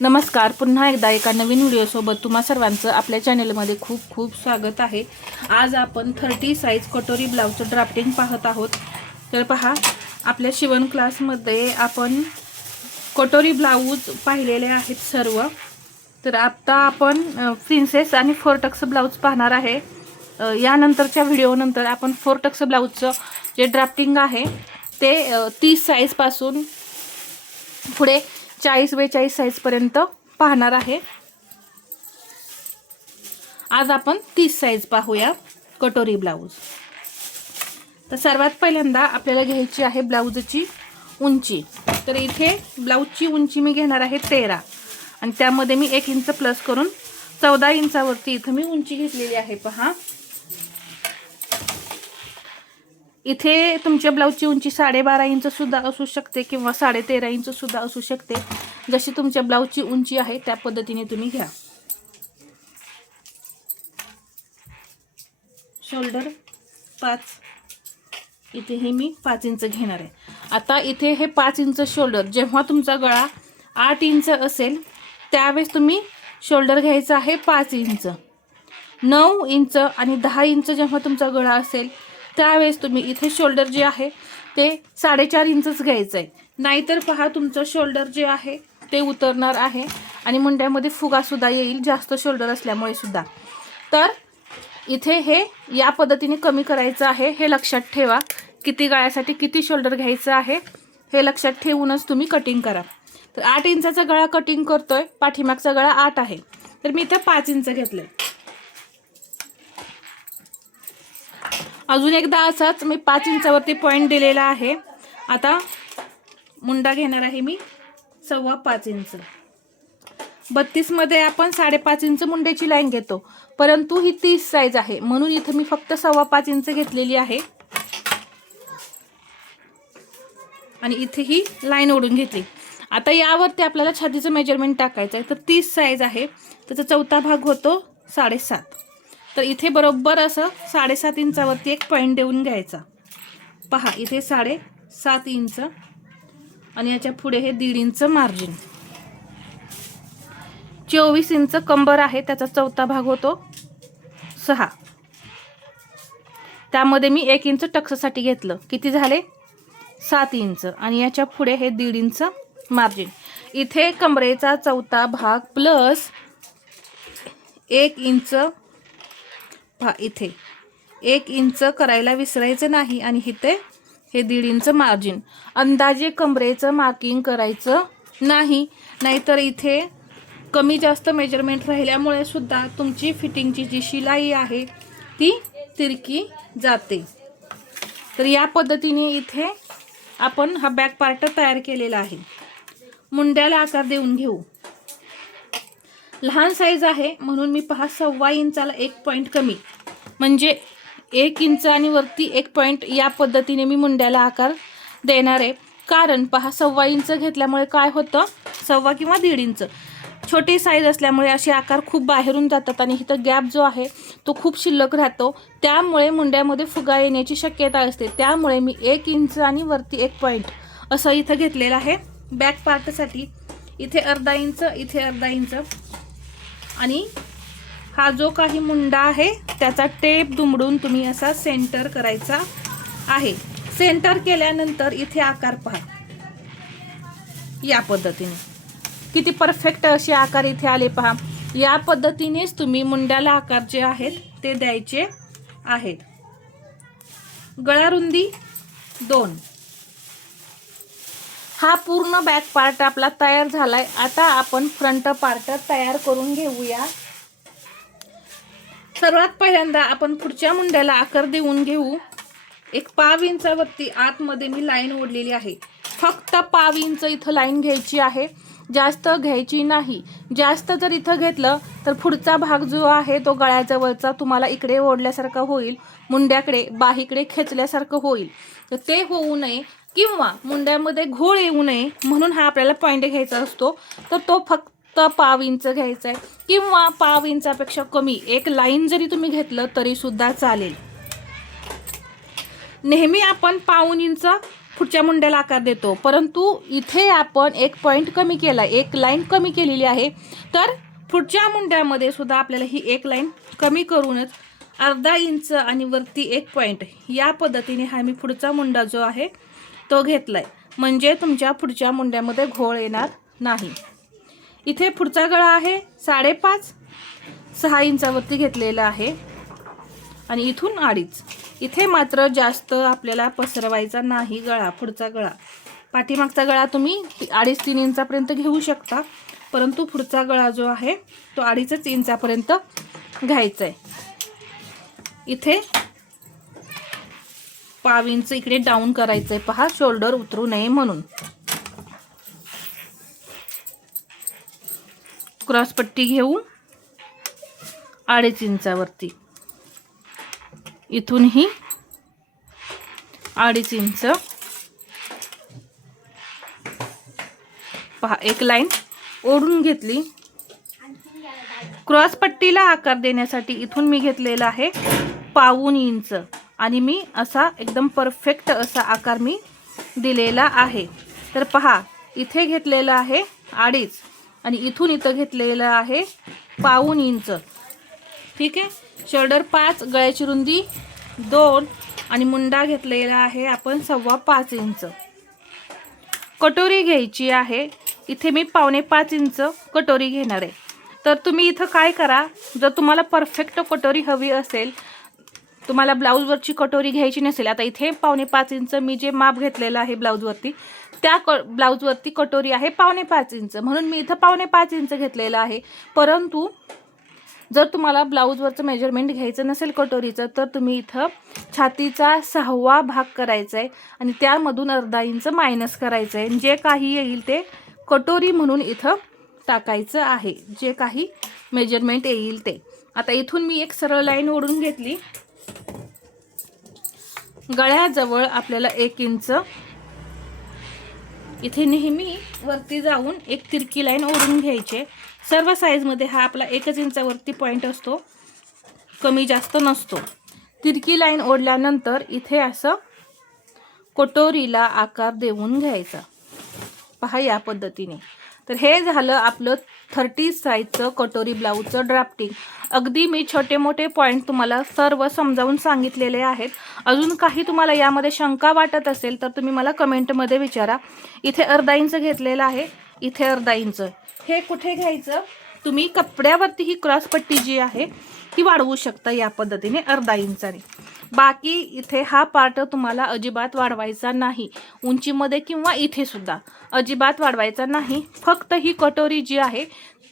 नमस्कार, पुन्हा एकदा एका नवीन व्हिडिओसोबत तुम्हा सर्वांचं आपल्या चॅनलमध्ये खूप खूप स्वागत आहे। आज आपण 30 साइज कटोरी ब्लाउजचं ड्राफ्टिंग पाहत आहोत। तर पहा, आपल्या शिवण क्लासमध्ये आपण कटोरी ब्लाउज पाहिलेले आहेत सर्व। तर आता आपण प्रिन्सेस आणि 4 टक्स ब्लाउज पाहणार आहे। यानंतरच्या व्हिडिओनंतर आपण 4 टक्स ब्लाउजचं जे ड्राफ्टिंग आहे ते 30 साइज पासून पुढे 40-42 साइज पर्यंत पाहणार आहे। आज आपण 30 साइज पाहूया कटोरी ब्लाउज। तर सर्वात पहिल्यांदा आपल्याला घ्यायची आहे ब्लाउजची उंची। तर इथे ब्लाउजची उंची मी घेणार आहे 13 आणि त्यामध्ये मी 1 इंच प्लस करून 14 इंचावरती इथे मी उंची घेतलेली आहे। पहा, इथे तुमच्या ब्लाउजची उंची 12.5 इंच सुद्धा असू शकते किंवा 13.5 इंच सुद्धा असू शकते। जशी तुमच्या ब्लाउजची उंची आहे त्या पद्धतीने तुम्ही घ्या। शोल्डर 5, इथे हे मी 5 इंच घेणार आहे। आता इथे हे 5 इंच शोल्डर, जेव्हा तुमचा गळा 8 इंच असेल त्यावेळेस तुम्ही शोल्डर घ्यायचा आहे 5 इंच। 9 इंच आणि 10 इंच जेव्हा तुमचा गळा असेल त्यावेळेस तुम्ही इथे शोल्डर जे आहे ते 4.5 इंचच घ्यायचं आहे। नाहीतर पहा, तुमचं शोल्डर जे आहे ते उतरणार आहे आणि मुंड्यामध्ये फुगा सुद्धा येईल जास्त शोल्डर असल्यामुळे सुद्धा। तर इथे हे या पद्धतीने कमी करायचं आहे, हे लक्षात ठेवा। किती गळ्यासाठी किती शोल्डर घ्यायचं आहे हे लक्षात ठेवूनच तुम्ही कटिंग करा। तर 8 इंचाचा गळा कटिंग करतोय, पाठीमागचा गळा 8 आहे, तर मी इथे 5 इंच घेतले। अजून एकदा असाच मी 5 इंचावरती पॉइंट दिलेला आहे। आता मुंडा घेणार आहे मी 5.25 इंच। 32 मध्ये आपण 5.5 इंच मुंड्याची लाईन घेतो, परंतु ही 30 साइज आहे म्हणून इथे मी फक्त 5.25 इंच घेतलेली आहे आणि इथे ही लाईन ओढून घेतली। आता यावरती आपल्याला छातीचं मेजरमेंट टाकायचं आहे। तर 30 साइज आहे, त्याचा चौथा भाग होतो 7.5। तर इथे बरोबर असं 7.5 इंचावरती एक पॉइंट देऊन घ्यायचा। पहा, इथे 7.5 इंच आणि याच्या पुढे हे 1.5 इंच मार्जिन। 24 इंच कंबर आहे, त्याचा चौथा भाग होतो 6। त्यामध्ये मी 1 इंच टक्ससाठी घेतलं, किती झाले 7 इंच आणि याच्या पुढे हे 1.5 इंच मार्जिन। इथे कमरेचा चौथा भाग प्लस 1 इंच, पहा इथे 1 इंच करायला विसरायचं नाही आणि इथे हे 1.5 इंच मार्जिन। अंदाजे कमरेचं मार्किंग करायचं नाही, नाहीतर इथे कमी जास्त मेजरमेंट राहिल्यामुळे सुद्धा तुमची फिटिंगची जी शिलाई आहे ती तिरकी जाते। तर या पद्धतीने इथे आपण हा बॅक पार्ट तयार केलेला आहे। मुंड्याला आकार देऊन घेऊ। लहान साइज आहे म्हणून मी पहा 1.25 इंचाला 1 पॉइंट कमी, म्हणजे 1 इंच आणि वरती 1 पॉइंट या पद्धतीने मी मुंड्याला आकार देणार आहे। कारण पहा, 1.25 इंच घेतल्यामुळे काय होतं, 1.25 किंवा 1.5 इंच छोटी साइज असल्यामुळे असे आकार खूप बाहेरून जातात आणि इथं गॅप जो आहे तो खूप शिल्लक राहतो, त्यामुळे मुंड्यामध्ये फुगा येण्याची शक्यता असते। त्यामुळे मी 1 इंच आणि वरती 1 पॉइंट असं इथं घेतलेलं आहे बॅक पार्टसाठी। इथे अर्धा इंच, इथे अर्धा इंच आणि हा जो काही मुंडा आहे त्याचा टेप दुमडून तुम्ही असा सेंटर करायचा आहे। सेंटर केल्यानंतर इथे आकार पहा, या पद्धतीने किती परफेक्ट असे आकार इथे आले पहा। या पद्धतीनेच तुम्ही मुंड्याला आकार जे आहेत ते द्यायचे आहेत। गळा रुंदी 2। हा पूर्ण बॅक पार्ट आपला तयार झालाय। आता आपण फ्रंट पार्ट तयार करून घेऊया। सर्वात पहिल्यांदा आपण पुढच्या मुंड्याला आकार देऊन घेऊ। 1.25 इंचावरती आतमध्ये मी लाईन ओढलेली आहे, फक्त 1.25 इंच इथं लाईन घ्यायची आहे, जास्त घ्यायची नाही। जास्त जर इथं घेतलं तर पुढचा भाग जो आहे तो गळ्याजवळचा तुम्हाला इकडे ओढल्यासारखं होईल, मुंड्याकडे बाहीकडे खेचल्यासारखं होईल। तर ते होऊ नये किंवा मुंड्यामध्ये घोळ येऊ नये म्हणून हा आपल्याला पॉइंट घ्यायचा असतो। तर तो फक्त 1.25 इंच घ्यायचा आहे किंवा 1.25 इंचापेक्षा कमी एक लाईन जरी तुम्ही घेतलं तरी सुद्धा चालेल। नेहमी आपण 1.25 इंच पुढच्या मुंड्याला आकार देतो, परंतु इथे आपण एक पॉईंट कमी केला, एक लाईन कमी केलेली आहे. तर पुढच्या मुंड्यामध्ये सुद्धा आपल्याला ही एक लाईन कमी करूनच अर्धा इंच आणि वरती एक पॉईंट या पद्धतीने हा मी पुढचा मुंडा जो आहे तो घेतलाय, म्हणजे तुमच्या पुढच्या मुंड्यामध्ये घोळ येणार नाही. इथे पुढचा गळा आहे 5.5, 6 इंचावरती घेतलेला आहे आणि इथून 2.5. इथे मात्र जास्त आपल्याला पसरवायचा नाही गळा. पुढचा गळा, पाठीमागचा गळा तुम्ही 2.5-3 इंचापर्यंत घेऊ शकता, परंतु पुढचा गळा जो आहे तो 2.5 इंचापर्यंत घ्यायचा आहे. इथे 1/2 इंच इकडे डाऊन करायचंय पहा, शोल्डर उतरू नये म्हणून. क्रॉस पट्टी घेऊ 2.5 इंचावरती, इथूनही 2.5 इंच पहा, एक लाईन ओढून घेतली. क्रॉस पट्टीला आकार देण्यासाठी इथून मी घेतलेला आहे 1/2 इंच आणि मी असा एकदम परफेक्ट असा आकार मी दिलेला आहे. तर पहा, इथे घेतलेला आहे 2.5 आणि इथून इथं घेतलेलं आहे 1/2 इंच. ठीक आहे. शोल्डर 5, गळ्याची रुंदी 2 आणि मुंडा घेतलेला आहे आपण 5.25 इंच. कटोरी घ्यायची आहे, इथे मी 4.25 इंच कटोरी घेणार आहे. तर तुम्ही इथं काय करा, जर तुम्हाला परफेक्ट कटोरी हवी असेल, तुम्हाला ब्लाऊजवरची कटोरी घ्यायची नसेल, आता इथे 4.25 इंच मी जे माप घेतलेलं आहे ब्लाऊजवरती, त्या ब्लाऊजवरती कटोरी आहे 4.25 इंच, म्हणून मी इथं 4.25 इंच घेतलेलं आहे. परंतु जर तुम्हाला ब्लाऊजवरचं मेजरमेंट घ्यायचं नसेल कटोरीचं, तर तुम्ही इथं छातीचा 6वा भाग करायचा आहे आणि त्यामधून अर्धा इंच मायनस करायचं आहे. जे काही येईल ते कटोरी म्हणून इथं टाकायचं आहे, जे काही मेजरमेंट येईल ते. आता इथून मी एक सरळ लाईन ओढून घेतली. गळ्याजवळ आपल्याला 1 इंच इथे नेहमी वरती जाऊन एक तिरकी लाईन ओढून घ्यायची. सर्व साईजमध्ये हा आपला 1 इंचावरती पॉईंट असतो, कमी जास्त नसतो. तिरकी लाईन ओढल्यानंतर इथे असं कटोरीला आकार देऊन घ्यायचा पहा, या पद्धतीने. तर हे झालं आपलं 30 साईजचं कटोरी ब्लाऊजचं ड्राफ्टिंग. अगदी मी छोटे मोठे पॉईंट तुम्हाला सर्व समजावून सांगितलेले आहेत. अजून काही तुम्हाला यामध्ये शंका वाटत असेल तर तुम्ही मला कमेंटमध्ये विचारा. इथे अर्धा इंच घेतलेला आहे, इथे अर्धा इंच. हे कुठे घ्यायचं, तुम्ही कपड्यावरती ही क्रॉस पट्टी जी आहे ती वाढवू शकता या पद्धतीने अर्धा इंचाने. बाकी इथे हा पार्ट तुम्हाला अजिबात वाढवायचा नाही, उंचीमध्ये किंवा इथे सुद्धा अजिबात वाढवायचा नाही. फक्त ही कटोरी जी आहे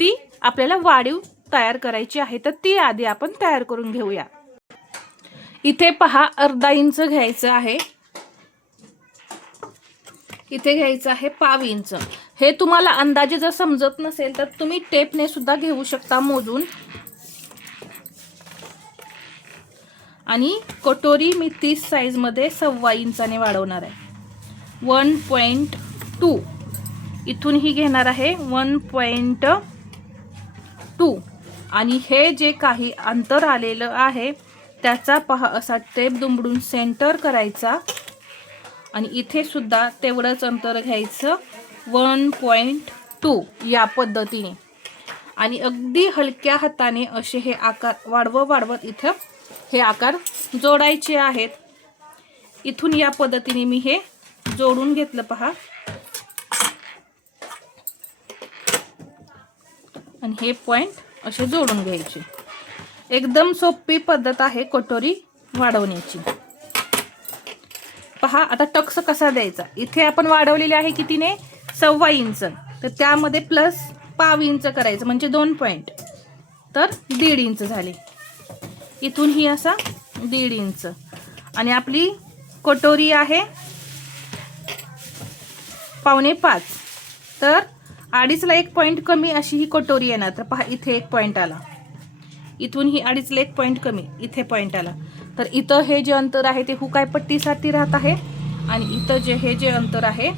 ती आपल्याला वाढीव तयार करायची आहे, तर ती आधी आपण तयार करून घेऊया. इथे पहा, अर्धा इंच घ्यायचं आहे, इथे घ्यायचं आहे 1/2 इंच. हे तुम्हाला अंदाजे जर समजत नसेल तर तुम्ही टेपने सुद्धा घेऊ शकता मोजून. आणि कटोरी मी 30 साईजमध्ये 1.25 इंचाने वाढवणार आहे. 1.2 इथून ही घेणार आहे 1.2 आणि हे जे काही अंतर आलेलं आहे त्याचा पहा असा टेप दुमडून सेंटर करायचा आणि इथे सुद्धा तेवढंच अंतर घ्यायचं 1.2 या पद्धतीने. आणि अगदी हलक्या हाताने असे हे आकार वाढवत इथं हे आकार जोडायचे आहेत. इथून या पद्धतीने मी हे जोडून घेतलं पहा. आणि हे पॉइंट असे जोडून घ्यायचे. एकदम सोपी पद्धत आहे कटोरी वाढवण्याची. पहा आता टक्स कसा द्यायचा. इथे आपण वाढवलेले आहे कितीने 1.25 इंच, तर त्यामध्ये प्लस 1/2 इंच करायचं म्हणजे 2 पॉइंट, तर 1.5 इंच झाले. इथून ही असा 1.5 इंच आणि आपली कटोरी आहे 4.25, तर 2.5ला 1 पॉइंट कमी अशी ही कटोरी येणार. तर पहा इथे 1 पॉइंट आला, इथून ही 2.5ला 1 पॉइंट कमी, इथे पॉइंट आला. तर इथं हे जे अंतर आहे ते हुकाय पट्टीसाठी राहत आहे आणि इथं हे जे अंतर आहे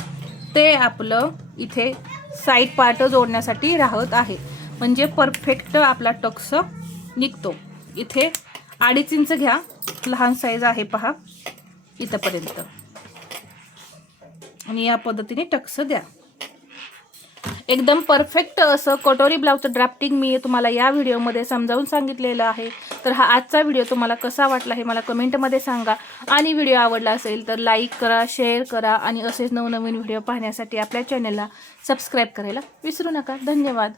ते आपलं इथे साईड पार्ट जोडण्यासाठी राहत आहे. म्हणजे परफेक्ट आपला टक्स निघतो. इथे 2.5 इंच घ्या, लहान साईज आहे पहा इथपर्यंत. आणि या पद्धतीने टक्स द्या. एकदम परफेक्ट असं कटोरी ब्लाऊजचं ड्राफ्टिंग मी तुम्हाला या व्हिडिओमध्ये समजावून सांगितलेलं आहे. तर हा आजचा व्हिडिओ तुम्हाला कसा वाटला हे मला कमेंटमध्ये सांगा. आणि व्हिडिओ आवडला असेल तर लाईक करा, शेअर करा आणि असेच नवनवीन व्हिडिओ पाहण्यासाठी आपल्या चॅनलला सबस्क्राईब करायला विसरू नका. धन्यवाद.